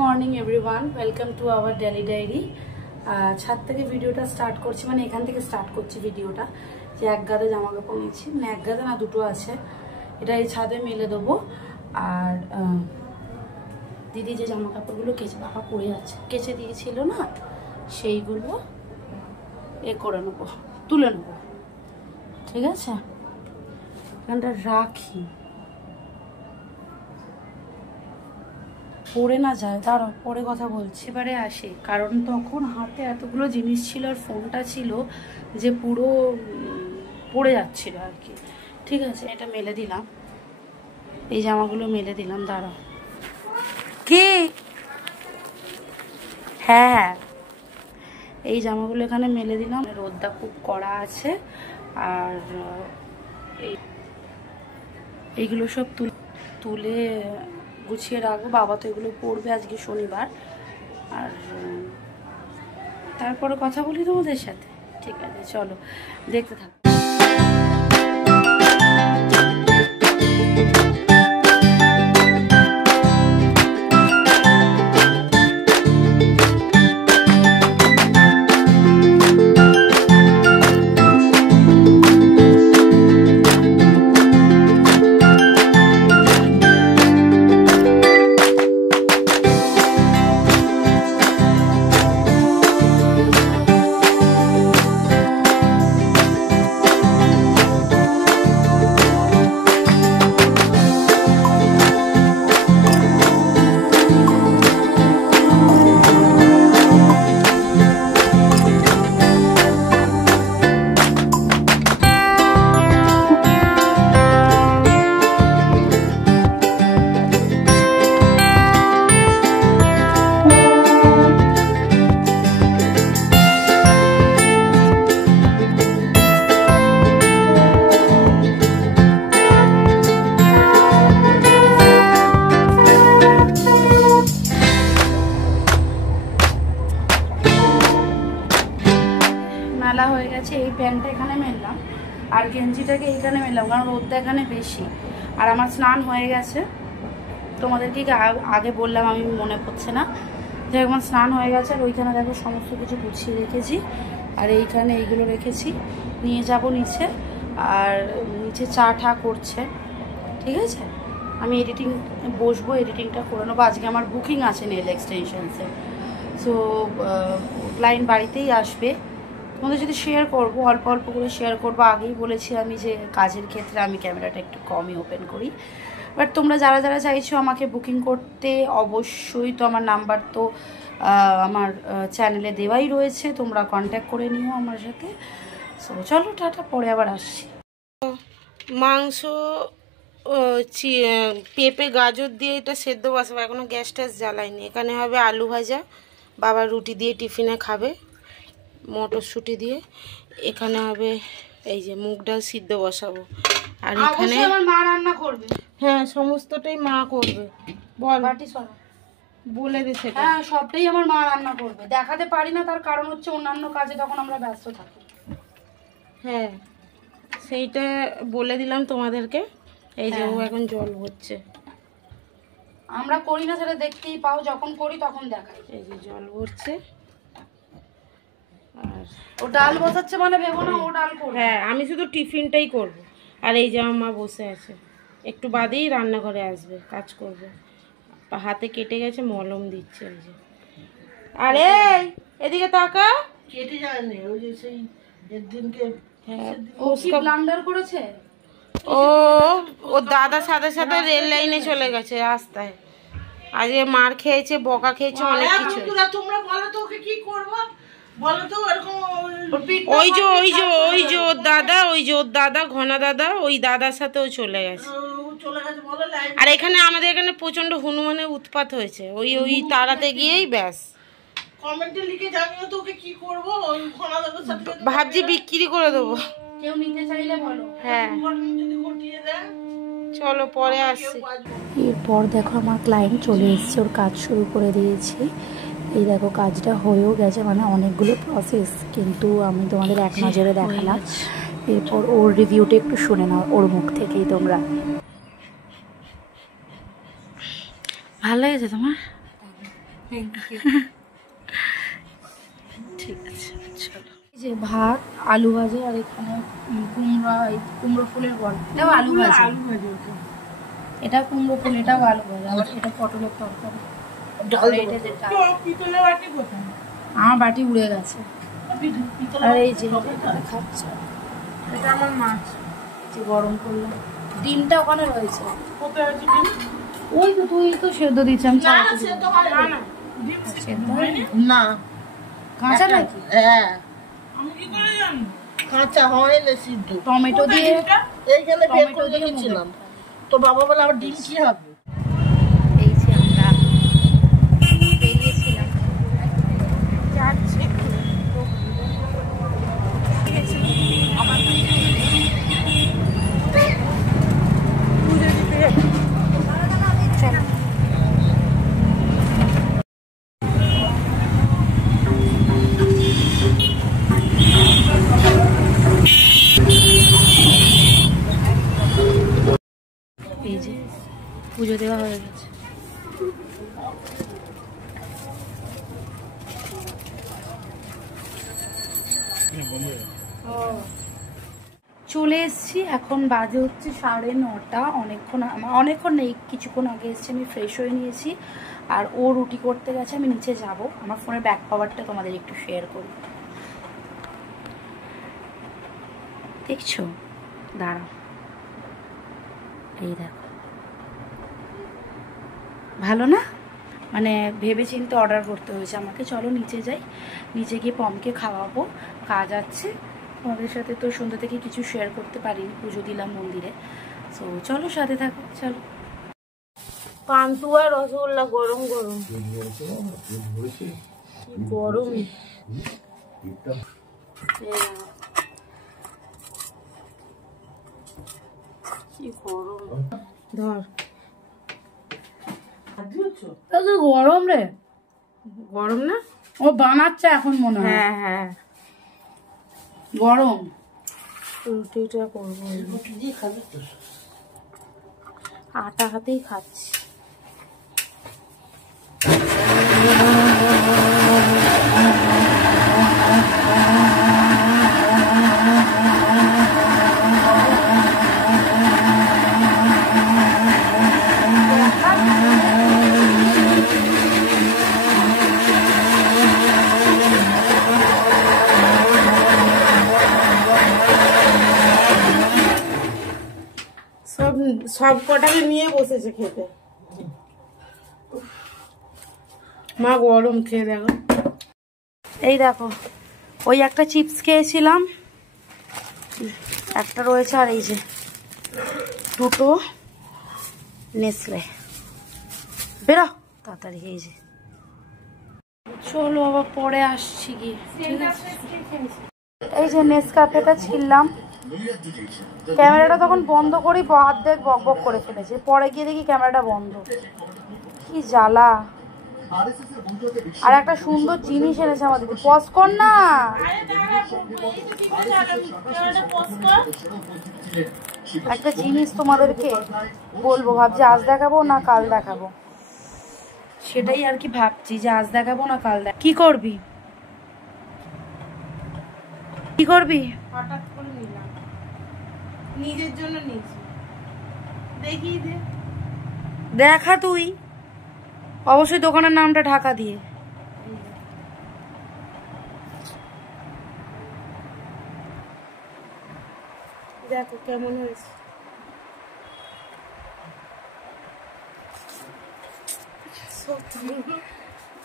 Morning everyone, welcome to our daily diary. ছাদ থেকে ভিডিওটা স্টার্ট করছি, মানে এখান থেকে স্টার্ট করছি ভিডিওটা। যে এক গাদা জামা কাপড় নিচ্ছি, মানে এক গাদা না, দুটো আছে। এটা এই ছাদে মেলে দেবো। আর দিদি যে জামা কাপড়গুলো কেচে বাবা পরে আছে, কেচে দিয়েছিল না, সেইগুলো করে নেবো, তুলে নেবো। ঠিক আছে, এখানটা রাখি, পড়ে না যায়। দাঁড়াও, পরে কথা বলছি। এবারে আসি, কারণ তখন হাতে এতগুলো জিনিস ছিল আর ফোনটা ছিল যে পুরো পড়ে যাচ্ছিল আর কি। ঠিক আছে, এটা মেলে দিলাম, এই জামাগুলো মেলে দিলাম। দাঁড়াও, কি? হ্যাঁ, এই জামাগুলো এখানে মেলে দিলাম। রোদটা খুব কড়া আছে, আর এইগুলো সব তুলে গুছিয়ে রাখবো। বাবা তো এগুলো পড়বে, আজকে শনিবার। আর তারপরে কথা বলি তোমাদের সাথে। ঠিক আছে, চলো দেখতে থাকো। মেলা হয়ে গেছে। এই প্যান্টটা এখানে মেললাম আর গেঞ্জিটাকে এইখানে মেললাম, কারণ রোদটা এখানে বেশি। আর আমার স্নান হয়ে গেছে, তোমাদেরকে আগে বললাম, আমি মনে পড়ছে না। যে আমার স্নান হয়ে গেছে। আর ওইখানে দেখো সমস্ত কিছু গুছিয়ে রেখেছি, আর এইখানে এইগুলো রেখেছি। নিয়ে যাব নিচে, আর নিচে চা ঠা করছে। ঠিক আছে, আমি এডিটিং বসবো, এডিটিংটা করে নেবো। আজকে আমার বুকিং আছে নেল এক্সটেনশনসে। সো ক্লায়েন্ট বাড়িতেই আসবে। তোমাদের যদি শেয়ার করবো, অল্প অল্প করে শেয়ার করবো। আগেই বলেছি আমি যে কাজের ক্ষেত্রে আমি ক্যামেরাটা একটু কমই ওপেন করি। বাট তোমরা যারা যারা চাইছো আমাকে বুকিং করতে, অবশ্যই তো আমার নাম্বার তো আমার চ্যানেলে দেওয়াই রয়েছে, তোমরা কন্ট্যাক্ট করে নিও আমার সাথে। সো চলো টাটা, পরে আবার আসছি। মাংস পেঁপে গাজর দিয়ে এটা সেদ্ধ বসাবো, এখনো গ্যাস ট্যাস জ্বালাইনি। এখানে হবে আলু ভাজা, বাবা রুটি দিয়ে টিফিনে খাবে, মটরশুঁটি দিয়ে। এখানে হবে এই যে মুগ ডাল সিদ্ধ বসাবো। আর এখানে আমার মা রান্না করবে। হ্যাঁ, সমস্তটাই মা করবে। বল, বাটি সরা বলে দে সেটা। হ্যাঁ, সবটাই আমার মা রান্না করবে। দেখাতে পারি না, তার কারণ হচ্ছে অন্যান্য কাজে তখন আমরা ব্যস্ত থাকি। হ্যাঁ, সেইটা বলে দিলাম তোমাদেরকে। এই যে ও এখন জল ভরছে। আমরা করি না সেটা দেখতেই পাও, যখন করি তখন দেখাই। এই যে জল ভরছে, আর ও ডাল বসাচ্ছে, মানে ভেবো না ও ডাল করবে। হ্যাঁ, আমি শুধু টিফিনটাই করব। আর এই যে আমার মা বসে আছে, একটু বাদেই রান্নাঘরে আসবে, কাজ করবে। হাতে কেটে গেছে, মলম দিচ্ছে। এই যে, আরে এদিকে তাকা। কেটে যায়নি, ওই যে সেই একদিনকে ও কি ব্লান্ডার করেছে। ও দাদার সাথে সাথে রেল লাইনে চলে গেছে রাস্তায়। আজকে মার খেয়েছে, বকা খেয়েছে, অনেক কিছু। তোমরা বলো তো ওকে কি করবো, বলো তো। এরকম ওই যে ওর দাদা, ওই যে ওর দাদা, ঘনা দাদা, ওই দাদার সাথেও চলে গেছে। বলো। আর এখানে আমাদের এখানে প্রচন্ড হনুমানের উৎপাত হয়েছে, ওই তাড়াতে গিয়েই ব্যাস। কমেন্টে লিখে জানিও তো ওকে কি করবো। ওই ঘনা দাদার সাথে ভাবছি বিক্রি করে দেবো। কেউ নিতে চাইলে বলো। হ্যাঁ, যদি ঘটিয়ে দেয়, চলো পরে আসছি। এরপর দেখো আমার ক্লায়েন্ট চলে এসেছে, ওর কাজ শুরু করে দিয়েছি। এই দেখো কাজটা হয়েও গেছে, মানে অনেকগুলো প্রসেস, কিন্তু আমি তোমাদের এক নজরে দেখালাম। এরপর ওর রিভিউটা একটু শুনে নাও ওর মুখ থেকেই তোমরা। ভালো লেগেছে তোমার? ঠিক আছে চলো। এই যে ভাত, আলু ভাজা, আর এখানে কুমড়ো ফুলের বল, এটাও আলু ভাজা, এটা কুমড়ো ফুল, এটাও আলু ভাজা, আবার এটা পটলের তরকারি। এটা যেটা আমার বাটি উড়ে গেছে। আর এই যে এটা খাচ্ছে, এটা আমার মাছ। যে গরম করলাম, ডিমটা ওখানে রয়েছে। ওই তো তুই তো সেদ্ধ দিচ্ছি আমি। সেদ্ধ হয়নি না, কাঁচা নাকি? হ্যাঁ কাঁচা হয়নি, সিদ্ধ। টমেটো দিয়ে এইখানে বের করে রেখেছিলাম, তো বাবা বলে আবার ডিম কি হবে। এই যে আমরা বেরিয়েছিলাম, যাচ্ছি চলো। এই যে পুজো দেওয়া হয়ে গেছে। চলে এসছি, এখন বাজে হচ্ছে 9:30। অনেকক্ষণ নেই, কিছুক্ষণ আগে এসছি, আমি ফ্রেশ হয়ে নিয়েছি। আর ও রুটি করতে গেছে, আমি নিচে যাব। আমার ফোনের ব্যাক কভারটা তোমাদের একটু শেয়ার করি, দেখছো? দাঁড়াও, এই দেখো, ভালো না? মানে ভেবে চিন্তে অর্ডার করতে হয়েছে আমাকে। চলো নিচে যাই, নিচে গিয়ে পমকে খাওয়াবো, কাজ আছে। তোমাদের সাথে তো সন্ধ্যা থেকে কিছু শেয়ার করতে পারিনি, পুজো দিলাম মন্দিরে। সো চলো সাথে থাকো, চলো। পান্তুয়া রসগোল্লা গরম গরম গরম। কি গরম, ধর গরম রে, গরম না? ও বানাচ্ছে এখন মনে হয়। হ্যাঁ হ্যাঁ গরম। রুটিটা করবো, আটা হাতেই খাচ্ছি। সব কটাকে নিয়ে বসেছে খেতে। মা গরম, খেয়ে দেখো। এই দেখো, ওই একটা চিপস খেয়েছিলাম, একটা রয়েছে, আর এই যে দুটো নেসলে। বেরো তাড়াতাড়ি, এই যে। চলো আবার পরে আসছি গিয়ে, ঠিক আছে? এই যে নেসক্যাফেটা ছিললাম, ক্যামেরাটা তখন বন্ধ করি, হাত দেখ বক বক করে ফেলেছে। পরে গিয়ে দেখি ক্যামেরাটা বন্ধ, কি জ্বালা। আর একটা সুন্দর জিনিস এনেছে আমার দিদি, পজ কর না। একটা জিনিস তোমাদেরকে বলবো, ভাবছি আজ দেখাবো না কাল দেখাবো, সেটাই আর কি ভাবছি, যে আজ দেখাবো না কাল দেখাবো। কি করবি, কি করবি? হঠাৎ করে নিলাম, নিজের জন্য নিয়েছি, দেখিয়ে দে। দেখা তুই, অবশ্যই দোকানের নামটা ঢাকা দিয়ে। দেখো কেমন হয়েছে।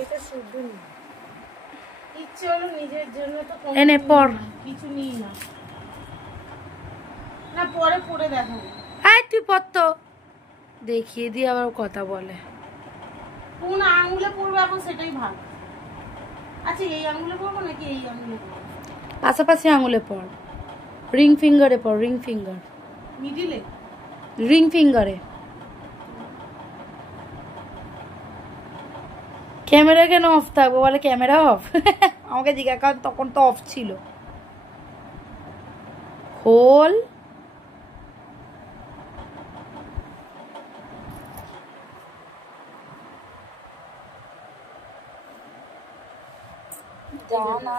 এটা শুদ্ধ না, ইচ্ছে হলো নিজের জন্য, তো এনে পর। কিছু নিই না, না পরে পরে দেখাবো। হ্যাঁ তুই পর তো, দেখিয়ে দিয়ে আবার কথা বলে। কোন আঙুলে পরবো এখন সেটাই ভাব। আচ্ছা এই আঙুলে পরবো নাকি এই আঙুলে পরবো? পাশাপাশি আঙুলে পর, রিং ফিঙ্গারে পর, রিং ফিঙ্গার, মিডিলে, রিং ফিঙ্গারে। ক্যামেরা কেন অফ থাকবো বলে, ক্যামেরা অফ? আমাকে জিজ্ঞাসা, কারণ তখন তো অফ ছিল। খোল,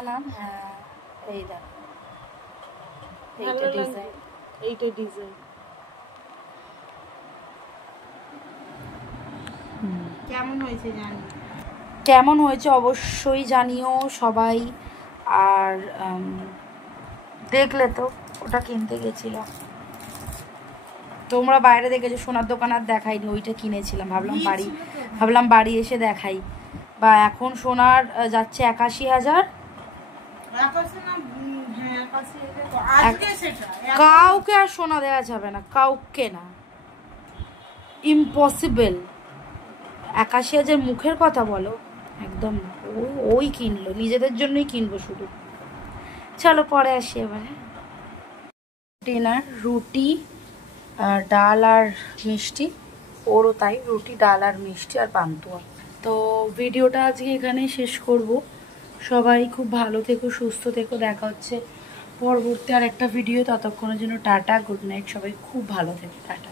না হ্যাঁ এই দেখ এইটা ভালো ডিজাইন। লাগছে। এইটা ডিজাইন কেমন হয়েছে জানি। কেমন হয়েছে অবশ্যই জানিও সবাই। আর দেখলে তো ওটা কিনতে গেছিলাম, তোমরা বাইরে দেখেছো, সোনার দোকান আর দেখাইনি, ওইটা কিনেছিলাম, ভাবলাম বাড়ি এসে দেখাই। বা এখন সোনার যাচ্ছে ৮১,০০০। কাউকে আর সোনা দেওয়া যাবে না, কাউকে না, ইম্পসিবল। ৮১,০০০ মুখের কথা বলো, একদম না। ওই কিনলো, নিজেদের জন্যই কিনবো শুধু। চলো পরে আসি এবার। ডিনার রুটি আর ডাল আর মিষ্টি, ওরও তাই, রুটি ডাল আর মিষ্টি আর পান্তুয়া। তো ভিডিওটা আজকে এখানেই শেষ করব। সবাই খুব ভালো থেকো, সুস্থ থেকো, দেখা হচ্ছে পরবর্তী আর একটা ভিডিও। ততক্ষণের জন্য টাটা, গুড নাইট, সবাই খুব ভালো থেকো, টাটা।